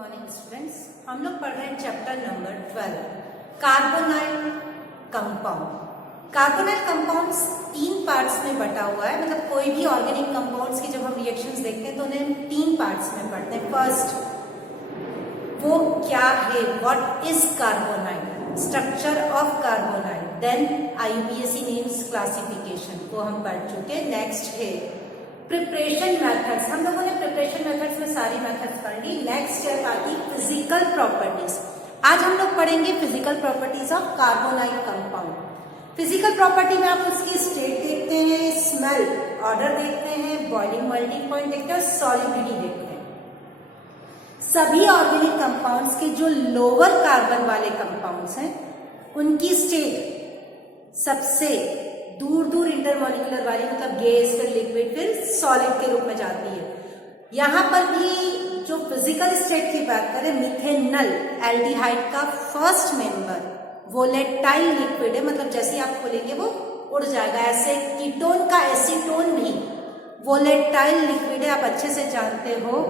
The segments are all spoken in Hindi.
मॉर्निंग स्टूडेंट्स, हम लोग पढ़ रहे हैं chapter number 12 carbonyl compound. Carbonyl compounds 3 parts में बटा हुआ है। मतलब कोई भी ऑर्गेनिक कंपाउंड्स की जब हम रिएक्शंस देखते हैं तो उन्हें 3 पार्ट्स में पढ़ते हैं। फर्स्ट, वो क्या है, what is carbonyl, structure of carbonyl. Then IUPAC names classification को हम पढ़ चुके। नेक्स्ट है प्रिपरेशन मेथड्स। हम लोगों ने प्रिपरेशन मेथड्स में सारी मेथड्स पढ़ ली। नेक्स्ट है आती फिजिकल प्रॉपर्टीज। आज हम लोग पढ़ेंगे physical properties of carbonyl compound. Physical property में आप उसकी स्टेट देखते हैं, स्मेल, ऑर्डर देखते हैं, बॉइलिंग मेल्टिंग पॉइंट देखते हैं, सॉलिबिलिटी देखते हैं। सभी ऑर्गेनिक कंपाउंड्स के जो लोअर कार्बन वाले कंपाउंड्स हैं उनकी स्टेट सबसे दूर दूर इंटरमॉलिक्यूलर वाली, मतलब गैस, फिर लिक्विड, फिर सॉलिड के रूप में जाती है। यहां पर भी जो फिजिकल स्टेट की बात करें, मिथेनल एल्डिहाइड का फर्स्ट मेंबर वोलेटाइल लिक्विड है, मतलब जैसे आप खोलेंगे वो उड़ जाएगा। ऐसे कीटोन का एसीटोन भी वोलेटाइल लिक्विड है। आप अच्छे से जानते हो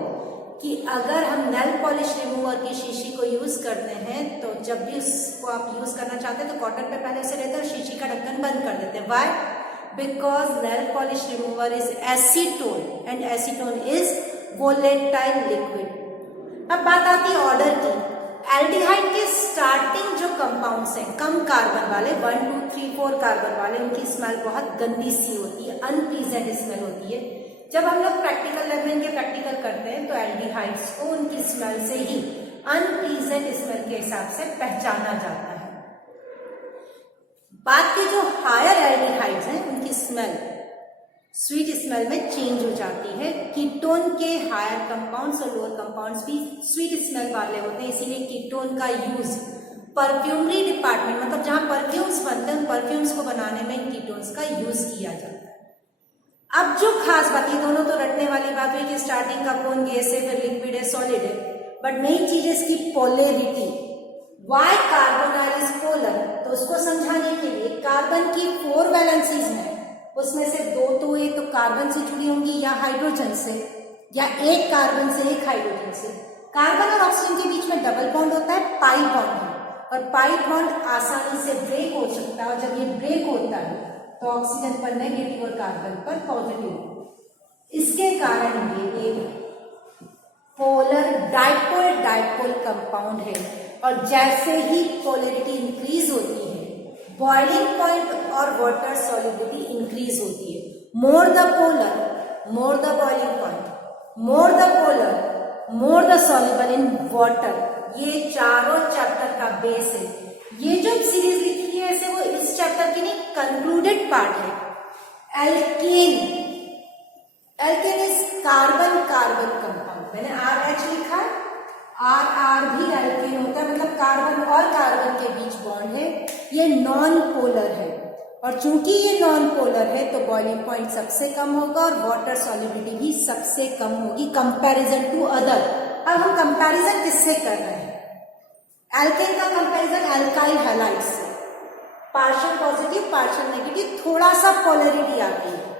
कि अगर हम नेल पॉलिश रिमूवर की शीशी को यूज करते हैं तो जब भी उसको आप यूज करना चाहते हैं तो कॉटन पे पहले से लेते हैं और शीशी का ढक्कन बंद कर देते हैं। Why? Because nail polish remover is acetone and acetone is volatile liquid. अब बात आती है ऑर्डर की। एल्डिहाइड के स्टार्टिंग जो कंपाउंड्स हैं कम कार्बन वाले, 1 2 3 4 कार्बन वाले, उनकी स्मेल बहुत गंदी सी होती है, अनप्लीजेंट स्मेल होती है। जब हम लोग प्रैक्टिकल लेवल के प्रैक्टिकल करते हैं तो एल्डिहाइड्स को उनकी स्मेल से ही अनप्लीजेंट स्मेल के हिसाब से पहचाना जाता है। बात के जो हायर एल्डिहाइड्स हैं उनकी स्मेल स्वीट स्मेल में चेंज हो जाती है। कीटोन के हायर कंपाउंड्स और लोअर कंपाउंड्स भी स्वीट स्मेल वाले होते हैं, इसीलिए कीटोन का यूज परफ्यूमरी डिपार्टमेंट, मतलब जहां परफ्यूम्स बनते हैं परफ्यूम्स को बनाने में कीटोन्स का यूज किया जाता है। अब जो खास बात, ये दोनों तो रटने वाली बात हुई कि स्टार्टिंग का कौन गैस है, फिर लिक्विड है, सॉलिड है, बट मेन चीज है इसकी polarity. Why carbonyl is polar? तो उसको समझाने के लिए कार्बन की 4 वैलेंसीज हैं, उसमें से 2 तो एक तो कार्बन से जुड़ी होंगी या हाइड्रोजन से, या एक कार्बन से एक हाइड्रोजन से। कार्बन और ऑक्सीजन के बीच में डबल बॉन्ड होता है, पाई बॉन्ड है, और पाई बॉन्ड आसानी से ब्रेक हो सकता है, और जब ये ब्रेक होता है तो ऑक्सीजन पर नेगेटिव और कार्बन पर पॉजिटिव। इसके कारण ये एक पोलर डाइपोल कंपाउंड है। और जैसे ही पोलैरिटी इंक्रीज होती है, बॉइलिंग पॉइंट और वाटर सॉल्युबिलिटी इंक्रीज होती है। More the polar more the boiling point, more the polar more the soluble in water. ये चारों चैप्टर का बेस है। ये जो सीरीज लिखी है ऐसे वो इस चैप्टर की नहीं, कंक्लूडेड पार्ट है। Alkane is carbon carbon compound. मैंने RH लिखा है, RR भी एल्केन होता है, मतलब कार्बन और कार्बन के बीच बॉन्ड है। ये नॉन पोलर है, और चूंकि ये नॉन पोलर है तो बॉइलिंग पॉइंट सबसे कम होगा और वाटर सॉल्युबिलिटी भी सबसे कम होगी कंपैरिजन टू अदर। अब हम कंपैरिजन किससे कर रहे हैं? एल्केन का कंपैरिजन एल्काइल हैलाइड से, पार्शियल पॉजिटिव पार्शियल नेगेटिव, थोड़ा सा पोलैरिटी आती है।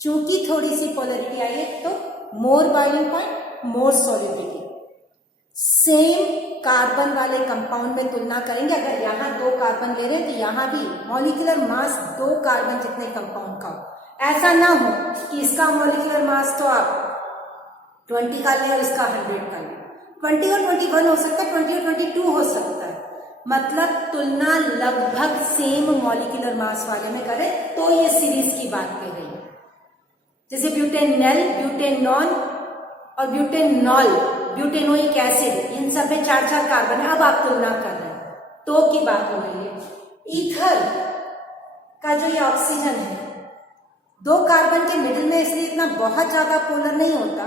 चूंकि थोड़ी सी पोलैरिटी आई है तो मोर बॉइलिंग पॉइंट, मोर सॉल्युबिलिटी। सेम कार्बन वाले कंपाउंड में तुलना करेंगे, अगर यहाँ 2 कार्बन ले रहे हैं तो यहाँ भी मॉलिक्यूलर मास 2 कार्बन जितने कंपाउंड का हो। ऐसा ना हो कि इसका मॉलिक्यूलर मास तो आप 20 का ले और इसका 100 का ले। 20 और 21 हो सकता है, 20 और 22 हो सकता है, मतलब तुलना लगभग सेम मॉलिक्यूलर मास वाले में करें तो ये सीरीज की बात कह रही है। जैसे ब्यूटेनल, ब्यूटेनॉन और ब्यूटेनॉल, ब्यूटेनोइक एसिड, इन सब में 4 कार्बन है। अब आप तुलना कर रहे हैं तो की बात हो रही है। ईथर का जो ये ऑक्सीजन है 2 कार्बन के मिडिल में, इसलिए इतना बहुत ज्यादा पोलर नहीं होता,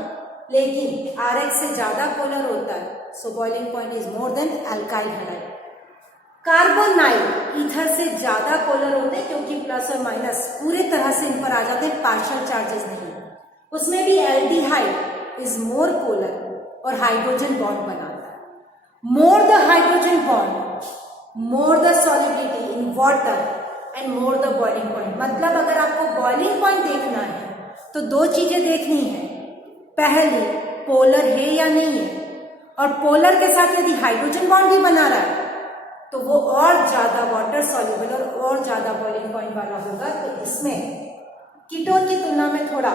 लेकिन RH से ज्यादा पोलर होता है। सो boiling point is more than alkyl halide. Carbonyl ether से ज्यादा पोलर होते हैं क्योंकि प्लस और माइनस पूरे तरह से इन पर आ जाते हैं, पार्शियल चार्जेस नहीं। उसमें भी एल्डिहाइड इज मोर पोलर और हाइड्रोजन बॉन्ड बनाता है। More the hydrogen bond, more the solubility in water and more the boiling point. मतलब अगर आपको बॉइलिंग पॉइंट देखना है तो 2 चीजें देखनी है। पहली, पोलर है या नहीं है, और पोलर के साथ यदि हाइड्रोजन बॉन्ड भी बना रहा है तो वो और ज्यादा वाटर सॉल्युबल और ज्यादा बॉइलिंग पॉइंट वाला होगा। तो इसमें कीटोन की तुलना में थोड़ा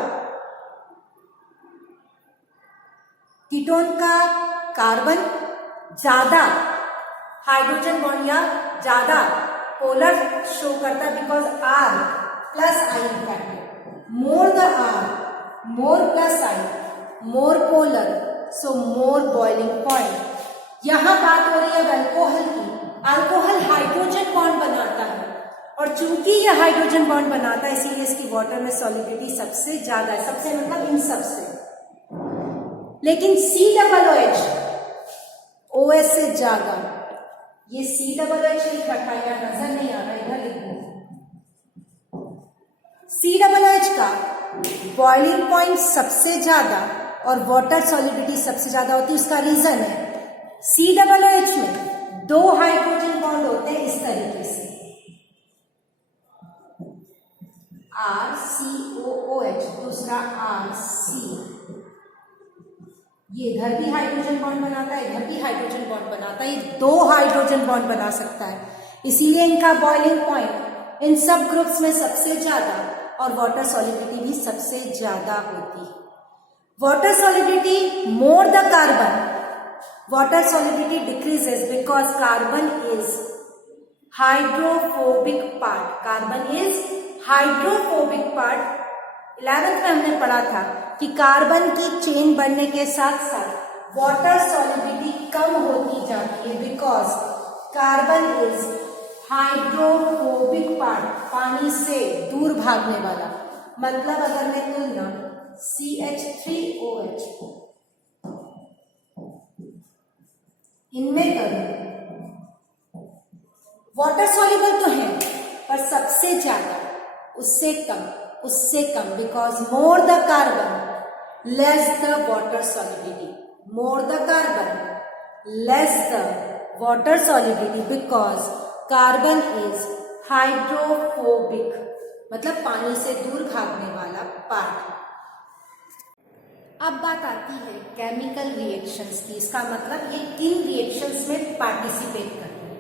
कीटोन का कार्बन ज्यादा हाइड्रोजन बॉन्ड या ज्यादा पोलर शो करता है, because R plus I impact, more the R more plus I more polar, so more boiling point. यहां बात हो रही है अल्कोहल की। अल्कोहल हाइड्रोजन बॉन्ड बनाता है और चूंकि यह हाइड्रोजन बॉन्ड बनाता है इसीलिए इसकी वाटर में सॉलिबिलिटी सबसे ज्यादा है, सबसे मतलब इन सबसे। लेकिन COOH OH से ज्यादा, ये COOH लिख रखा है, यहाँ नजर नहीं आ रहा, इधर लिख दो। COOH का बॉइलिंग पॉइंट सबसे ज्यादा और वाटर सॉलिबिलिटी सबसे ज्यादा होती है। उसका रीजन है COOH में 2 हाइड्रोजन बॉन्ड होते हैं इस तरीके से, RCOOH, दूसरा RC। ये इधर भी हाइड्रोजन बॉन्ड बनाता है, इधर भी हाइड्रोजन बॉन्ड बनाता है, ये 2 हाइड्रोजन बॉन्ड बना सकता है, इसीलिए इनका बॉइलिंग पॉइंट इन सब ग्रुप्स में सबसे ज्यादा और वाटर सॉलिबिलिटी भी सबसे ज्यादा होती है। Water solubility more the carbon, water solubility decreases because carbon is hydrophobic part, carbon is hydrophobic part. 11th में हमने पढ़ा था कि कार्बन की चेन बढ़ने के साथ साथ वाटर सॉलिबिलिटी कम होती जाती है, because carbon is hydrophobic part, पानी से दूर भागने वाला। मतलब अगर मैं तुलना CH3OH इनमें करूं, वाटर सॉल्युबल तो है पर सबसे ज्यादा उससे कम, because more the carbon less the water solubility, more the carbon less the water solubility, because carbon is hydrophobic, मतलब पानी से दूर भागने वाला पार्ट। अब बात आती है केमिकल रिएक्शंस की। इसका मतलब ये किन रिएक्शंस में पार्टिसिपेट करते हैं।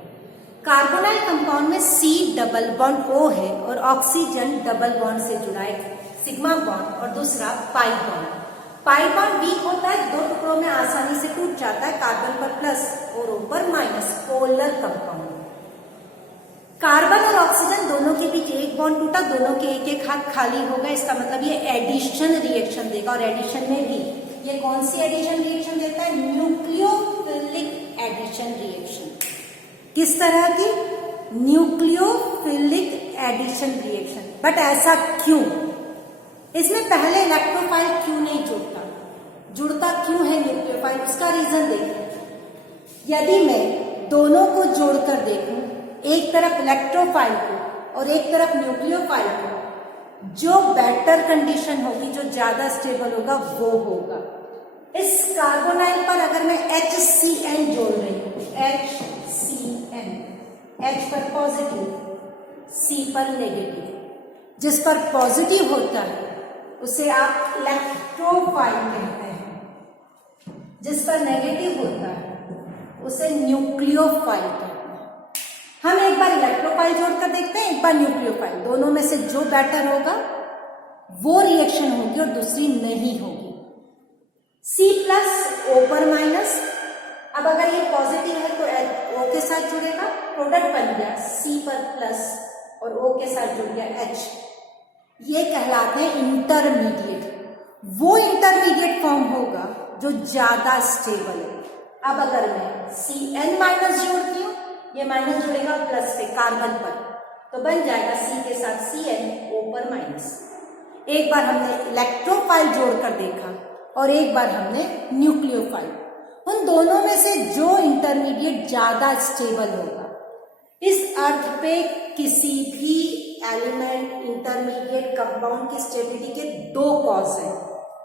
कार्बोनाइल कंपाउंड में C डबल बॉन्ड O है और ऑक्सीजन डबल बॉन्ड से जुड़ा है, सिग्मा बॉन्ड, और दूसरा pi bond. Pi bond weak होता है, 2 टुकड़ों में आसानी से टूट जाता है, कार्बन पर प्लस और O पर माइनस, पोलर कंपाउंड। कार्बन और ऑक्सीजन दोनों के बीच एक बॉन्ड टूटा, दोनों के एक एक हाथ खाली हो गए, इसका मतलब ये एडिशन रिएक्शन देगा। और एडिशन में भी ये कौन सी एडिशन रिएक्शन देता है, न्यूक्लियोफिलिक एडिशन रिएक्शन। किस तरह की, न्यूक्लियोफिलिक एडिशन रिएक्शन। बट ऐसा क्यों, इसमें पहले इलेक्ट्रोफाइल क्यों नहीं जुड़ता क्यों है न्यूक्लियोफाइल, उसका रीजन देखिए। यदि मैं दोनों को जोड़कर देखूं, एक तरफ इलेक्ट्रोफाइल को और एक तरफ न्यूक्लियोफाइल को, जो बेटर कंडीशन होगी, जो ज्यादा स्टेबल होगा वो होगा। इस कार्बोनाइल पर अगर मैं HCN जोड़ रही हूं, HCN, H पर पॉजिटिव, C पर नेगेटिव, जिस पर पॉजिटिव होता है उसे आप इलेक्ट्रोफाइल कहते हैं, जिस पर नेगेटिव होता है उसे न्यूक्लियोफाइल कहते हैं। हम एक बार इलेक्ट्रोफाइल जोड़कर देखते हैं, एक बार न्यूक्लियोफाइल, दोनों में से जो बेटर होगा वो रिएक्शन होगी और दूसरी नहीं होगी। C प्लस O पर माइनस, अब अगर ये पॉजिटिव है तो O के साथ जुड़ेगा, प्रोडक्ट बन गया C पर प्लस और O के साथ जुड़ गया H। ये कहलाते हैं इंटरमीडिएट। वो इंटरमीडिएट फॉर्म होगा जो ज्यादा स्टेबल है। अब अगर मैं Cn माइनस जोड़ती हूँ, ये माइनस जुड़ेगा प्लस से कार्बन पर, तो बन जाएगा C के साथ Cn, O पर माइनस। एक बार हमने इलेक्ट्रोफाइल जोड़कर देखा और एक बार हमने न्यूक्लियोफाइल। उन दोनों में से जो इंटरमीडिएट ज्यादा स्टेबल होगा, इस अर्थ पे किसी भी एलिमेंट इंटरमीडिएट कंपाउंड की स्टेबिलिटी के 2 कॉज है।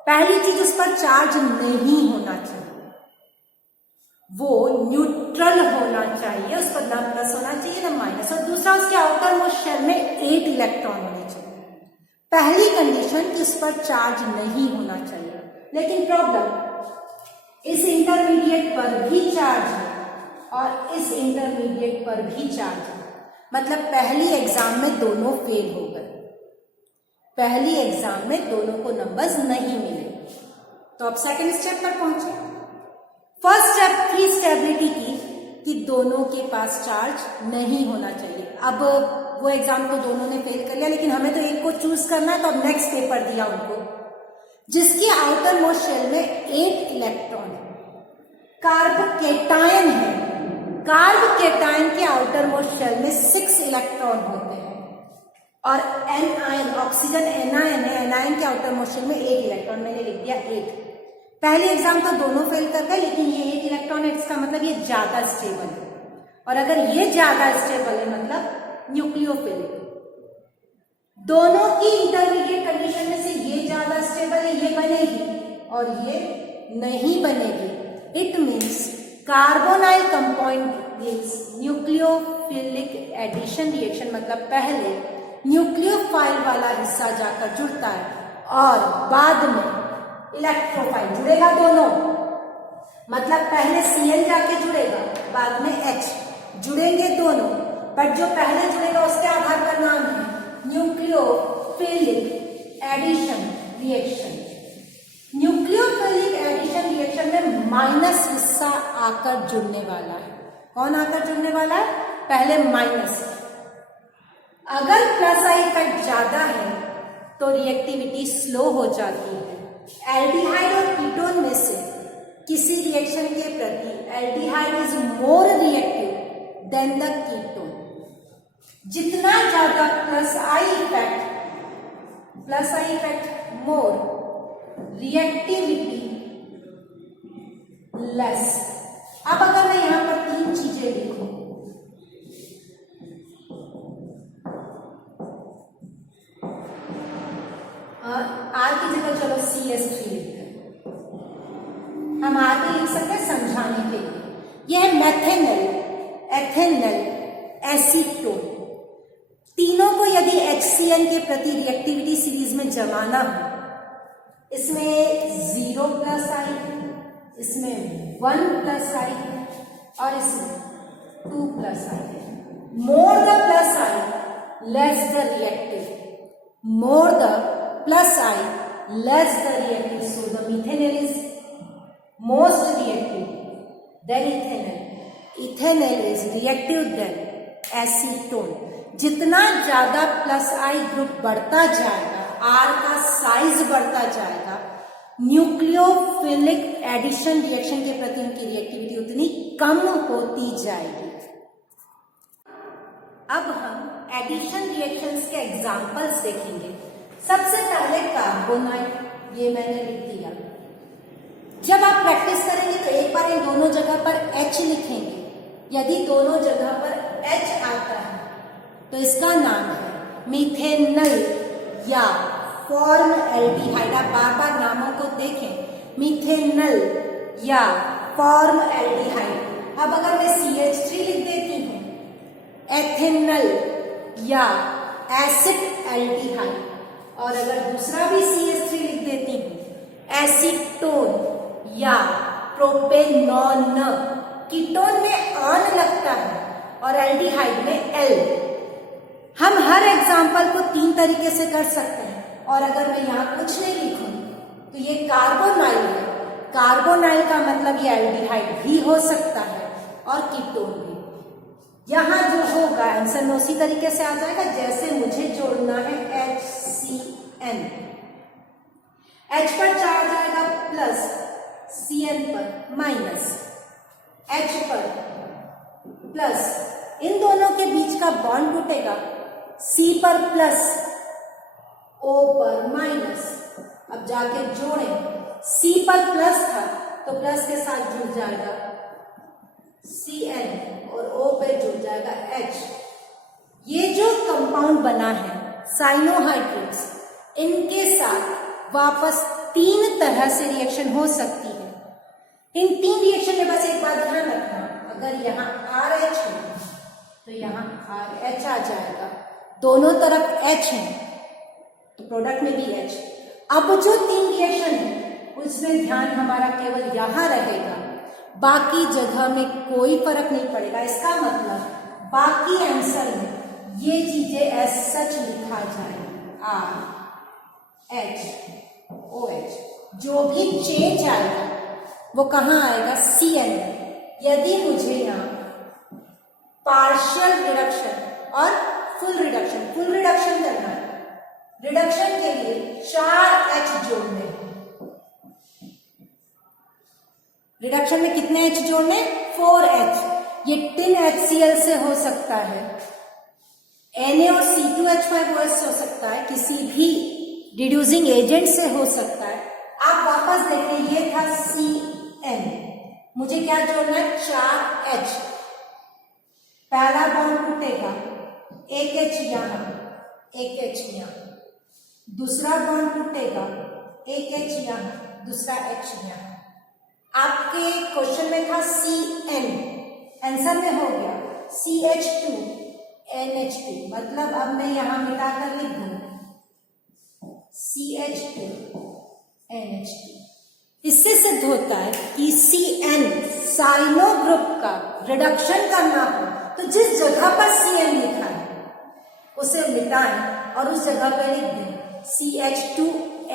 पहली चीज, उस पर चार्ज नहीं होना चाहिए, वो न्यूट्रल होना चाहिए, उस पर ना प्लस होना चाहिए ना माइनस, और दूसरा उसके आउटर मोस्ट शेल में 8 इलेक्ट्रॉन होने चाहिए। पहली कंडीशन कि उस पर चार्ज नहीं होना चाहिए। लेकिन प्रॉब्लम, इस इंटरमीडिएट पर भी चार्ज है और इस इंटरमीडिएट पर भी चार्ज है, मतलब पहली एग्जाम में दोनों फेल हो गए, पहली एग्जाम में दोनों को नंबर्स नहीं मिले। तो अब सेकंड स्टेप पर पहुंचे। फर्स्ट स्टेप थी स्टेबिलिटी की, कि दोनों के पास चार्ज नहीं होना चाहिए। अब वो एग्जाम तो दोनों ने फेल कर लिया, लेकिन हमें तो एक को चूज करना है, तो अब नेक्स्ट पेपर दिया उनको, जिसकी आउटर मोस्ट शेल में 8 इलेक्ट्रॉन है, कार्ब केटायन है। कार्ब केटायन के आउटर मोस्ट शेल में 6 इलेक्ट्रॉन होते हैं और एनायन, ऑक्सीजन एनायन है, एनायन के आउटर मोस्ट शेल में 1 इलेक्ट्रॉन, मैंने लिख दिया 8। पहली एग्जाम तो दोनों फेल कर गए, लेकिन ये 1 इलेक्ट्रॉन है, इसका मतलब ये ज्यादा स्टेबल है, और अगर ये ज्यादा स्टेबल है मतलब न्यूक्लियोफिलिक। दोनों की इंटरमीडिएट कंडीशन में से ये ज्यादा स्टेबल है, ये बनेगी और ये नहीं बनेगी। It means carbonyl compound gives nucleophilic addition reaction, मतलब पहले न्यूक्लियोफाइल वाला हिस्सा जाकर जुड़ता है और बाद में इलेक्ट्रोफाइल जुड़ेगा दोनों, मतलब पहले Cl जाके जुड़ेगा, बाद में H, जुड़ेंगे दोनों, बट जो पहले जुड़ेगा उसके आधार पर नाम है nucleophilic addition reaction. Nucleophilic addition reaction में माइनस हिस्सा आकर जुड़ने वाला है। कौन आकर जुड़ने वाला है? पहले माइनस। अगर प्लस आई इफेक्ट ज्यादा है तो रिएक्टिविटी स्लो हो जाती है। एल्डिहाइड और कीटोन में से किसी रिएक्शन के प्रति aldehyde is more reactive than the ketone. जितना ज्यादा plus I effect more, reactivity less. अब अगर मैं यहां पर 3 चीजें लिखूं, आर की जगह चलो CH3 लिखते हैं, हम आर भी लिख सकते हैं समझाने के लिए। यह मेथेनल, एथेनल, एसीटोन, तीनों को यदि HCl के प्रति रिएक्टिविटी सीरीज में जमाना हो, इसमें 0 प्लस आई, इसमें 1 प्लस आई और इसमें 2 plus I. More the plus I less the reactive, more the plus I less the reactive, so the methanol is most reactive than ethanol. Ethanol is reactive than acetone. जितना ज्यादा प्लस आई ग्रुप बढ़ता जाएगा, आर का साइज बढ़ता जाएगा, न्यूक्लियोफिलिक एडिशन रिएक्शन के प्रति उनकी रिएक्टिविटी उतनी कम होती जाएगी। अब हम एडिशन रिएक्शंस के एग्जांपल्स देखेंगे। सबसे पहले कार्बोनाइल, ये मैंने लिख दिया। जब आप प्रैक्टिस करेंगे तो एक बार इन दोनों जगह पर H लिखेंगे। यदि दोनों जगह पर H आता है तो इसका नाम है मीथेनल या फॉर्म एल्डिहाइड। आप बार बार नामों को देखें, मीथेनल या फॉर्म एल्डिहाइड। अब अगर मैं CH3 लिख देती हूं, एथेनल या एसिड एल्डिहाइड, और अगर दूसरा भी CH3 लिख देती हूं, एसीटोन या प्रोपेनॉन। कीटोन में ऑन लगता है और एल्डिहाइड में एल। हम हर एग्जाम्पल को 3 तरीके से कर सकते हैं, और अगर मैं यहां कुछ नहीं लिखूं तो ये कार्बोनाइल है। कार्बोनाइल का मतलब ये एल्डिहाइड भी हो सकता है और कीटोन भी। यहां जो होगा आंसर में उसी तरीके से आ जाएगा जैसे मुझे जोड़ना है HCN। H पर चार्ज आएगा प्लस, Cn पर माइनस, H पर प्लस, इन दोनों के बीच का बॉन्ड टूटेगा, C पर प्लस, O पर माइनस। अब जाके जोड़ें, C पर प्लस था तो प्लस के साथ जुड़ जाएगा Cn और O पे जुड़ जाएगा H। ये जो कंपाउंड बना है साइनोहाइड्रेट्स, इनके साथ वापस 3 तरह से रिएक्शन हो सकती है। इन 3 रिएक्शन में बस एक बात ध्यान रखना, अगर यहाँ RH है तो यहाँ RH आ जाएगा, दोनों तरफ H है तो प्रोडक्ट में भी H। अब जो 3 रिएक्शन है उसमें ध्यान हमारा केवल यहाँ रहेगा, बाकी जगह में कोई फर्क नहीं पड़ेगा। इसका मतलब बाकी आंसर में ये चीजें एज सच लिखा जाए, RHOH। जो भी चेंज आएगा वो कहाँ आएगा, CN। यदि मुझे यहाँ पार्शियल रिडक्शन और फुल रिडक्शन करना है, रिडक्शन के लिए 4 H जोड़ने हैं। रिडक्शन में कितने H जोड़ने, 4 H। ये टिन HCl से हो सकता है, Na और C2H5OH से हो सकता है, किसी भी रिड्यूसिंग एजेंट से हो सकता है। आप वापस देखें, ये था CN, मुझे क्या जोड़ना है, 4 H। पहला बॉन्ड टूटेगा, एक H यहां, एक H यहां। दूसरा बॉन्ड टूटेगा, एक H यहां, दूसरा H यहां। आपके क्वेश्चन में था CN, आंसर में हो गया CH2 NH2। मतलब अब मैं यहां मिटाकर लिख दूं CH2 NH2। इससे सिद्ध होता है कि CN साइनो ग्रुप का रिडक्शन करना हो तो जिस जगह पर CN लिखा है उसे मिटाएं और उस जगह पर लिख दें CH2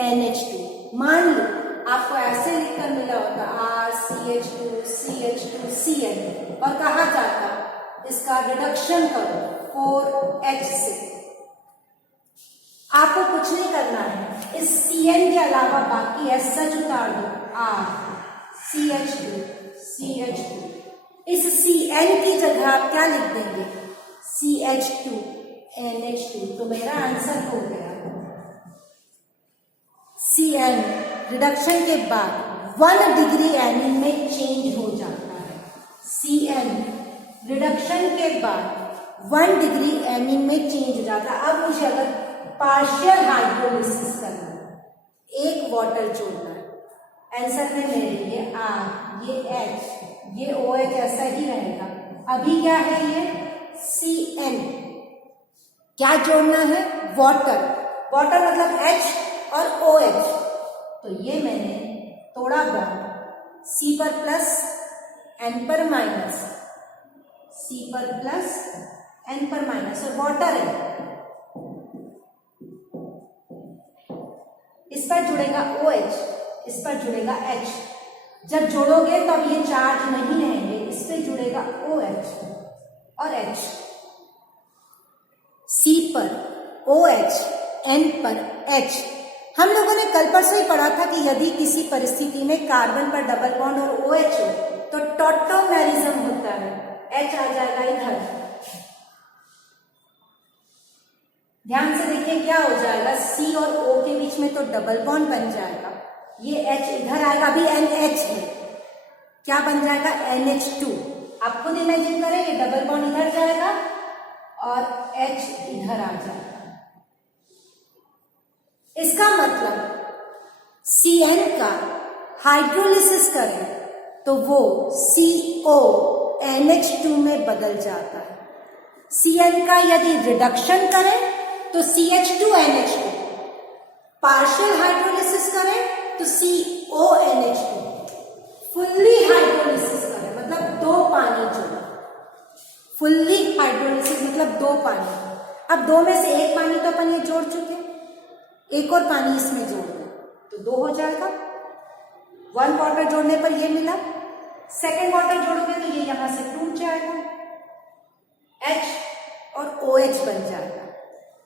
NH2। मान लो आपको ऐसे लिखकर मिला होता RCH2 CH2 CN और कहा जाता इसका रिडक्शन करो 4H से। आपको कुछ नहीं करना है, इस CN के अलावा बाकी एस सच उतार दो, R CH2 CH2। इस CN की जगह आप क्या लिख देंगे, CH2 NH2। तो मेरा आंसर हो गया CN रिडक्शन के बाद 1 डिग्री एनी में चेंज हो जाता है। CN रिडक्शन के बाद 1 डिग्री एनी में चेंज हो जाता है। अब मुझे अगर पार्शियल हाइड्रोलिसिस करना है, एक वाटर जोड़ना है, आंसर में मेरे लिए R, ये H, ये OH ऐसा ही रहेगा। अभी क्या है, ये CN, क्या जोड़ना है, वाटर। वाटर मतलब H और OH। तो ये मैंने तोड़ा बॉन्ड, C पर प्लस N पर माइनस, C पर प्लस N पर माइनस, और वाटर है, इस पर जुड़ेगा OH, इस पर जुड़ेगा H। जब जोड़ोगे तब ये चार्ज नहीं रहेंगे, इस पे जुड़ेगा OH और H। C पर OH, N पर H। हम लोगों ने कल परसों ही पढ़ा था कि यदि किसी परिस्थिति में कार्बन पर डबल बॉन्ड और OH हो तो टॉटोमेरिज्म होता है, H आ जाएगा इधर। ध्यान से देखिए क्या हो जाएगा, C और O के बीच में तो डबल बॉन्ड बन जाएगा, ये H इधर आएगा, अभी NH है, क्या बन जाएगा, NH2। आप खुद इमेजिन करें, ये डबल बॉन्ड इधर जाएगा और H इधर आ जाएगा। इसका मतलब CN का हाइड्रोलिसिस करें तो वो CONH2 में बदल जाता है। CN का यदि रिडक्शन करें तो CH2NH2, पार्शियल हाइड्रोलिसिस करें तो CONH2, फुल्ली हाइड्रोलिसिस करें मतलब 2 पानी जोड़ो, फुल्ली हाइड्रोलिसिस मतलब 2 पानी। अब 2 में से 1 पानी तो अपन ये जोड़ चुके, एक और पानी इसमें जोड़ दो तो 2 हो जाएगा। 1 वाटर जोड़ने पर ये मिला, सेकेंड वाटर जोड़ोगे तो ये यहां से टूट जाएगा, H और OH बन जाएगा,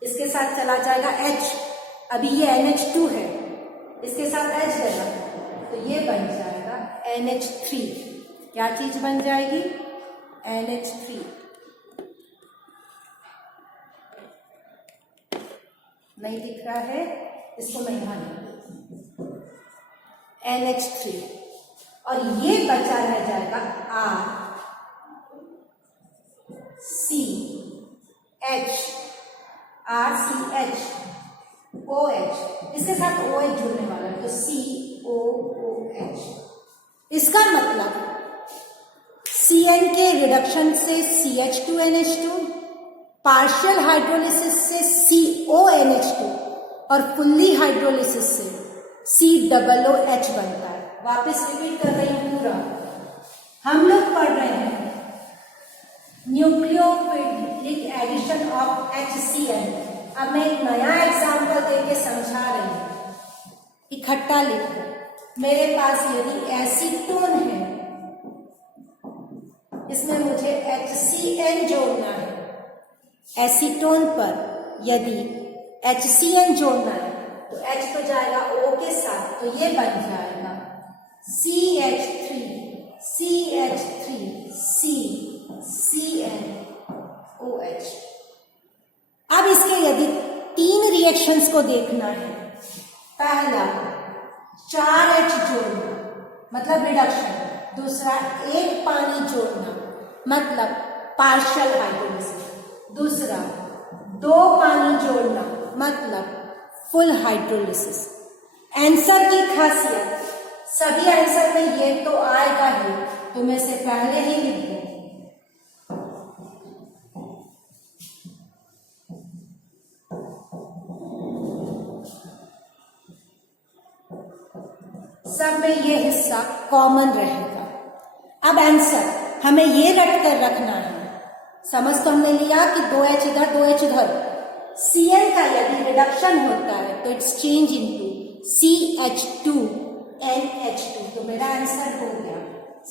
इसके साथ चला जाएगा H। अभी ये NH2 है, इसके साथ H लगा तो ये बन जाएगा NH3। क्या चीज बन जाएगी, NH3। नहीं दिख रहा है, इसको मैं यहां लिख दूं NH3, और ये बचा रह जाएगा RCH OH, इसके साथ OH जुड़ने वाला है तो COOH। इसका मतलब CN के रिडक्शन से CH2NH2, पार्शियल हाइड्रोलिसिस से CONH2 और फुल्ली हाइड्रोलिसिस से COOH बनता है। वापस रिपीट कर रही हूँ पूरा। हम लोग पढ़ रहे हैं न्यूक्लियोफिलिक एडिशन ऑफ HCl। अब मैं एक नया एग्जाम्पल देके समझा रही हूँ, इकट्ठा लिखो। मेरे पास यदि एसीटोन है, इसमें मुझे HCl जोड़ना है। एसीटोन पर यदि HCl जोड़ना है तो H तो जाएगा O के साथ, तो ये बन जाएगा CH3 CH3CCnOH। अब इसके यदि 3 रिएक्शंस को देखना है, पहला 4H जोड़ना मतलब रिडक्शन, दूसरा 1 पानी जोड़ना मतलब पार्शियल हाइड्रोलिसिस, दूसरा 2 पानी जोड़ना मतलब फुल हाइड्रोलिसिस। आंसर की खासियत, सभी आंसर में ये तो आएगा ही, तो मैं से पहले ही लिख दूं। सब में ये हिस्सा कॉमन रहेगा। अब आंसर हमें ये रट कर रखना है। समझ तो हमने लिया कि 2H इधर 2H इधर। Cl का यदि रिडक्शन होता है तो इट्स चेंज इनटू CH2NH2, तो मेरा आंसर हो गया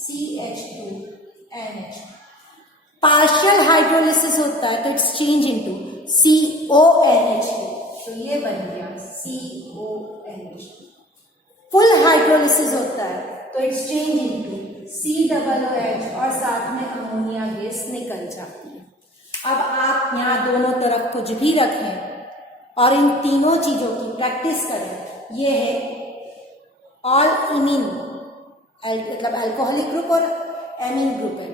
CH2NH2। पार्शियल हाइड्रोलिसिस होता है तो इट्स चेंज इनटू CONH2, तो ये बन गया CONH2। फुल हाइड्रोलिसिस होता है तो इट्स चेंज इनटू COOH और साथ में अमोनिया गैस निकल जाती है। अब आप यहाँ दोनों तरफ कुछ भी रखें और इन तीनों चीजों की प्रैक्टिस करें। ये है ऑल इमीन मतलब अल्कोहलिक ग्रुप और एमीन ग्रुप है।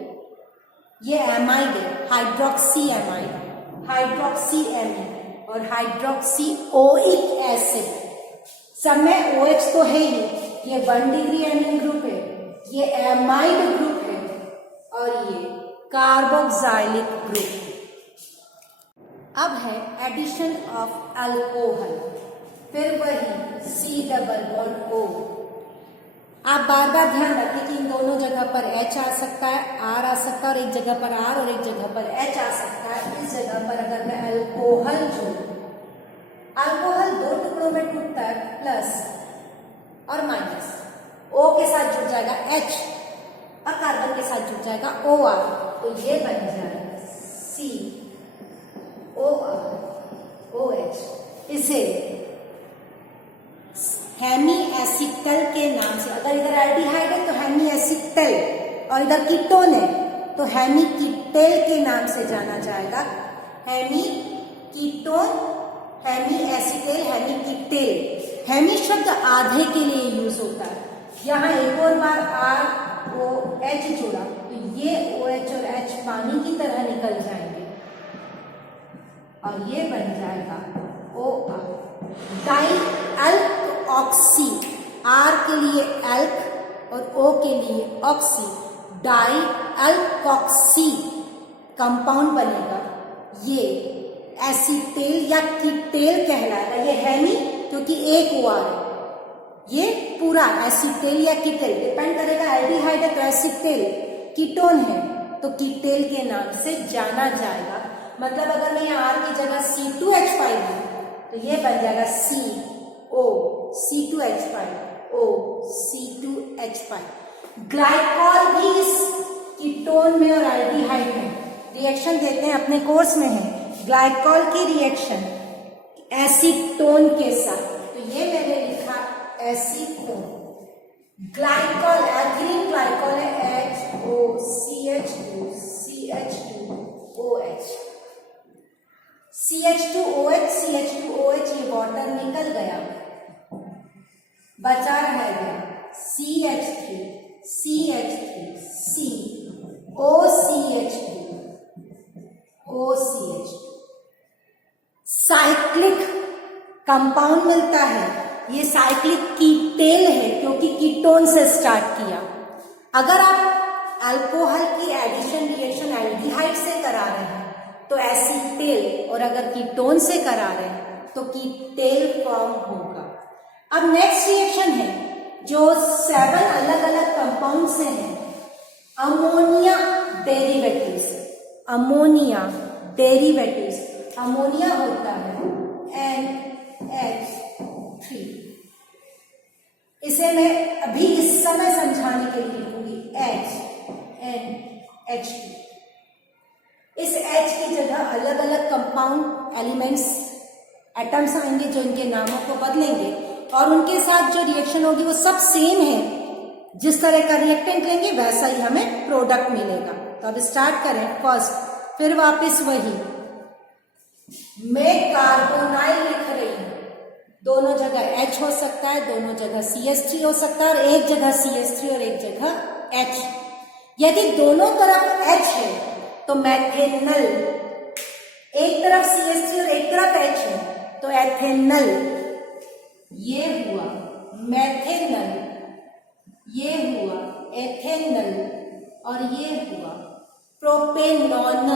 ये एमाइड है, हाइड्रोक्सी एमाइड, हाइड्रोक्सी एमीन और हाइड्रोक्सीओइक एसिड। सब में OH तो है ही। ये 1 डिग्री एमीन ग्रुप है, ये एमाइड ग्रुप है और ये कार्बोक्सिलिक ग्रुप है। अब है एडिशन ऑफ अल्कोहल, फिर वही C+O। आप बार बार ध्यान रखें कि इन दोनों जगह पर H आ सकता है, R आ सकता है, और एक जगह पर R और एक जगह पर H आ सकता है। इस जगह पर अगर मैं अल्कोहल जोड़ूं, अल्कोहल 2 टुकड़ों में टूटता है, प्लस और माइनस। O के साथ जुड़ जाएगा H और कार्बन के साथ जुड़ जाएगा OR, तो ये बन जाएगा COROH। इसे हेमी एसिटल के नाम से, अगर इधर एल्डिहाइड है तो हेमी एसिटल और इधर कीटोन है तो हेमी कीटेल के नाम से जाना जाएगा। Hemiketone, hemiacetal, hemiketal. Hemi शब्द आधे के लिए यूज होता है। यहाँ एक और बार ROH जोड़ा तो ये OH और H पानी की तरह निकल जाएंगे और ये बन जाएगा OR। डाई अल्क ऑक्सी, R के लिए अल्क और O के लिए ऑक्सी, डाई अल्कोक्सी कंपाउंड बनेगा। ये एसिटेल या कीटेल कहलाएगा। ये हेमी क्योंकि एक OR है, ये पूरा एसिटेल या कीटेल डिपेंड करेगा। एल्डिहाइड है तो एसिटेल, कीटोन है तो कीटेल के नाम से जाना जाएगा। मतलब अगर मैं यहाँ R की जगह C2H5 लूं तो ये बन जाएगा CO C2H5O C2H5। ग्लाइकॉल भी इस कीटोन में और एल्डिहाइड में रिएक्शन देते हैं, अपने कोर्स में है। ग्लाइकॉल की रिएक्शन एसीटोन के साथ, तो ये मैंने लिखा एसीटोन। ग्लाइकॉल एल्कीन ग्लाइकॉल है HOCH2 CH2OH। CH2OH CH2OH ये वाटर निकल गया, बचा रह गया CH3 CH3 C OCH2 OCH2। Cyclic compound मिलता है। ये साइक्लिक कीटेल है क्योंकि कीटोन से स्टार्ट किया। अगर आप अल्कोहल की एडिशन रिएक्शन एल्डिहाइड से करा रहे हैं तो एसीटेल, और अगर कीटोन से करा रहे हैं तो कीटेल फॉर्म होगा। अब नेक्स्ट रिएक्शन है जो 7 अलग अलग कंपाउंड से है, ammonia derivatives. Ammonia derivatives, ammonia होता है NH3। इसे मैं अभी इस समय समझाने के लिए लिखूंगी NH2। इस H की जगह अलग अलग कंपाउंड एलिमेंट्स एटम्स आएंगे जो इनके नामों को बदलेंगे और उनके साथ जो रिएक्शन होगी वो सब सेम है। जिस तरह का रिएक्टेंट लेंगे वैसा ही हमें प्रोडक्ट मिलेगा। तो अब स्टार्ट करें फर्स्ट, फिर वापस वही, मैं कार्बोनाइल लिख रही हूं। दोनों जगह H हो सकता है, दोनों जगह CH3 हो सकता है, और एक जगह CH3 और एक जगह H। यदि दोनों तरफ H है तो मैथेनल, एक तरफ CH3 और एक तरफ H है तो एथेनल, ये हुआ मैथेनल, ये हुआ एथेनल, और ये हुआ प्रोपेनॉन।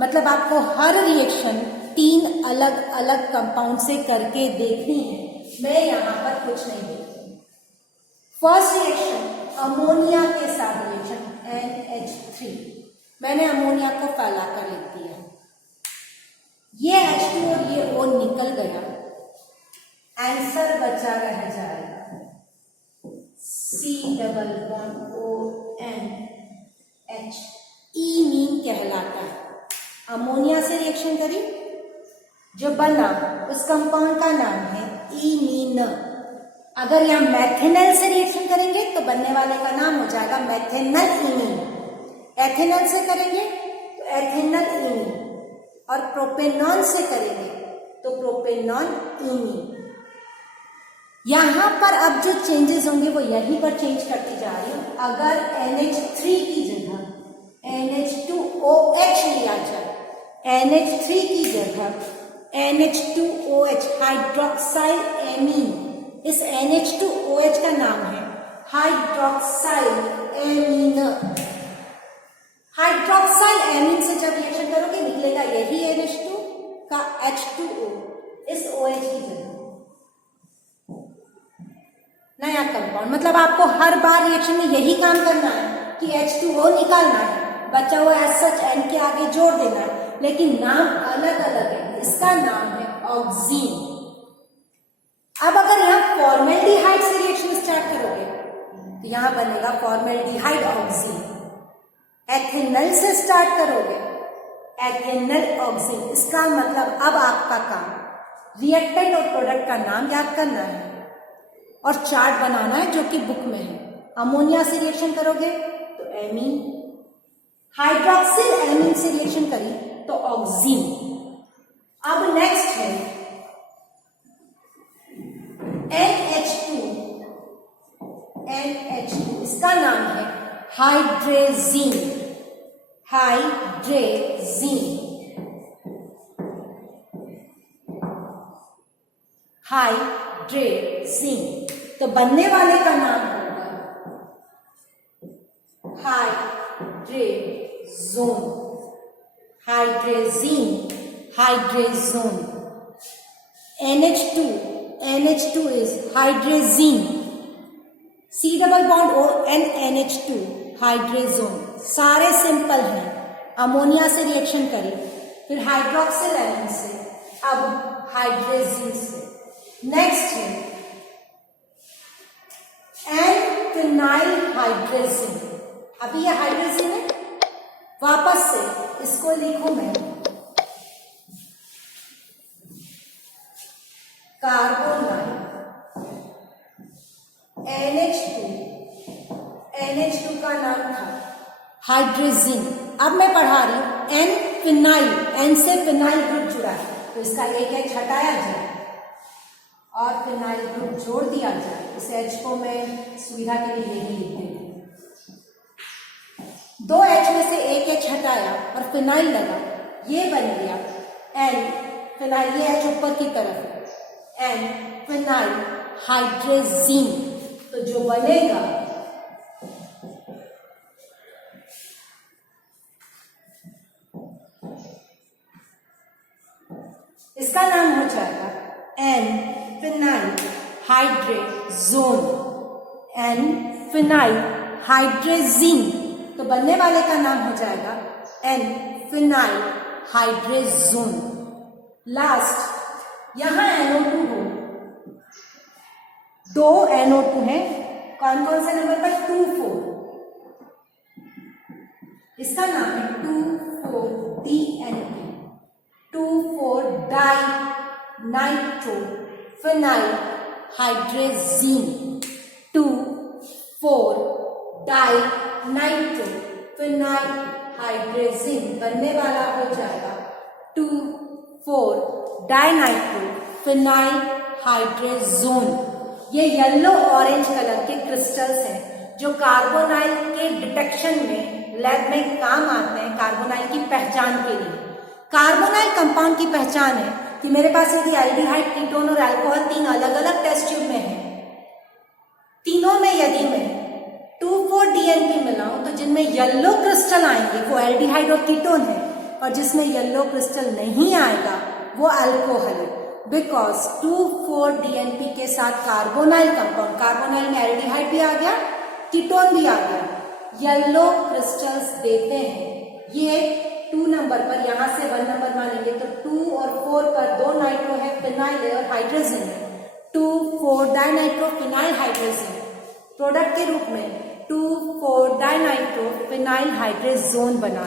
मतलब आपको हर रिएक्शन 3 अलग अलग कंपाउंड से करके देखनी है। मैं यहां पर कुछ नहीं देखती। फर्स्ट रिएक्शन अमोनिया के साथ रिएक्शन NH3, मैंने अमोनिया को फैलाकर लिख दिया। ये H2 और ये O निकल गया, आंसर बचा रह जाएगा C≡ONH। ईमीन कहलाता है। अमोनिया से रिएक्शन करी, जो बना उस कंपाउंड का नाम है ईमीन। अगर यहां मैथेनल से रिएक्शन करेंगे तो बनने वाले का नाम हो जाएगा मैथेनल ईमीन। एथेनल से करेंगे तो एथेनल ईमीन, और प्रोपेनॉन से करेंगे तो प्रोपेनॉन ईमीन। यहां पर अब जो चेंजेस होंगे वो यहीं पर चेंज करती जा रही हूं। अगर NH3 की जगह NH2OH लिया जाए, NH3 की जगह NH2OH हाइड्रोक्साइल एमीन, इस NH2OH का नाम है हाइड्रोक्साइल एमीन। हाइड्रोक्साइल एमीन से जब रिएक्शन करोगे निकलेगा यही NH2 का H2O, इस OH की जगह नया कंपाउंड। मतलब आपको हर बार रिएक्शन में यही काम करना है कि H2O निकालना है, बचा हुआ एज सच N के आगे जोड़ देना है, लेकिन नाम अलग अलग है। इसका नाम है ऑक्सीन। अब अगर यहां फॉर्मेल्डिहाइड से रिएक्शन स्टार्ट करोगे तो यहां बनेगा फॉर्मेल्डिहाइड ऑक्सीन। एथेनल से स्टार्ट करोगे एथेनल ऑक्सीन। इसका मतलब अब आपका काम रिएक्टेंट और प्रोडक्ट का नाम याद करना है और चार्ट बनाना है जो कि बुक में है। अमोनिया से रिएक्शन करोगे तो एमीन, हाइड्रोक्सिल एमीन से रिएक्शन करी तो ऑक्सीन। अब नेक्स्ट है NH2, इसका नाम है हाइड्रेजीन। हाइड्रेजीन, हाइड्रेजीन। तो बनने वाले का नाम होगा hydrazone. हाइड्रेजीन, hydrazone. NH2 is हाइड्रेजीन, C≡ON NH2 hydrazone. सारे सिंपल हैं। अमोनिया से रिएक्शन करी, फिर हाइड्रोक्सिल एमीन से, अब हाइड्रेजीन से। नेक्स्ट है एन-फिनाइल हाइड्रेजीन। अभी ये हाइड्रेजीन है, वापस से इसको लिखूं मैं कार्बोनाइल NH2 का नाम था हाइड्रेजीन। अब मैं पढ़ा रही हूं एन-फिनाइल, एन से फिनाइल ग्रुप जुड़ा है तो इसका एक H हटाया जाए और फिनाइल ग्रुप जोड़ दिया जाए। इस H को मैं सुविधा के लिए यही लिख देती हूं। 2 H में से एक H हटाया और फिनाइल लगा, ये बन गया N फिनाइल। ये H ऊपर की तरफ है, N फिनाइल हाइड्रेजीन। तो जो बनेगा इसका नाम हो जाएगा N phenyl hydrazone, N phenyl hydrazine, तो बनने वाले का नाम हो जाएगा एन फिनाइल हाइड्रेजोन। लास्ट, यहां NO2 हो, 2 NO2 है, कौन कौन से नंबर पर? 2, 4, इसका नाम है 2,4-DNP, 2,4-डाई नाइट्रो फिनाइल हाइड्रेजीन, 2,4-डाई नाइट्रो फिनाइल हाइड्रेजीन, बनने वाला हो जाएगा 2,4-डाई नाइट्रो फिनाइल हाइड्रेजोन। ये येलो ऑरेंज कलर के क्रिस्टल्स हैं जो कार्बोनाइल के डिटेक्शन में लैब में काम आते हैं, कार्बोनाइल की पहचान के लिए। कार्बोनाइल कंपाउंड की पहचान है कि मेरे पास यदि एल्डिहाइड, कीटोन और अल्कोहल 3 अलग अलग टेस्ट ट्यूब में है, तीनों में यदि मैं 2,4-DNP मिलाऊं तो जिनमें येलो क्रिस्टल आएंगे वो एल्डिहाइड और कीटोन है, और जिसमें येलो क्रिस्टल नहीं आएगा वो अल्कोहल है। बिकॉज 2,4-DNP के साथ कार्बोनाइल कंपाउंड, कार्बोनाइल में एल्डिहाइड भी आ गया, कीटोन भी आ गया, येलो क्रिस्टल्स देते हैं। ये 2 नंबर पर, यहां से 1 नंबर मानेंगे तो 2 और 4 पर 2 नाइट्रो है, फिनाइल है और हाइड्रोजन है, 2,4-डाइनाइट्रो फिनाइल हाइड्रोजन, प्रोडक्ट के रूप में 2,4-डाइनाइट्रो फिनाइल हाइड्रोजोन बना।